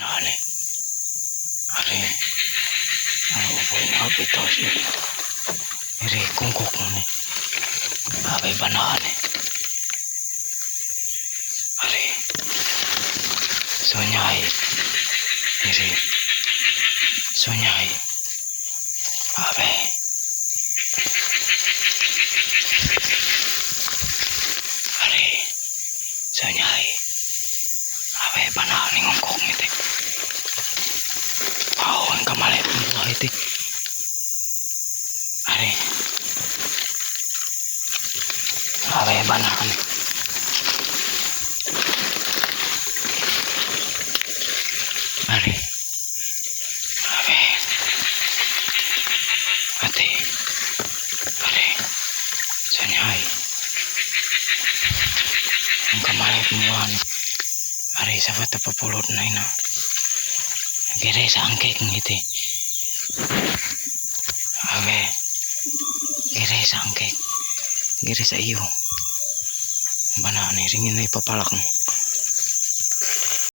Nani, ari, ano po yung habito siya. Iri, kungkok mo ni. Abay banaan eh. Ari, sunyay. Iri, sunyay. Abay. Ari, sunyay. Abay banaan yung kungkok nito. Ang kamalit ng buhay ito. Ari. Awe banaan. Ari. Awe. Ate. Ari. Sanyay. Ang kamalit ng buhay. Ari sa bata papulot na ina. Gire sa angkik ngiti. Awe. Gire sa angkik. Gire sa iyo. Banaan ni ringin na ipapalak mo.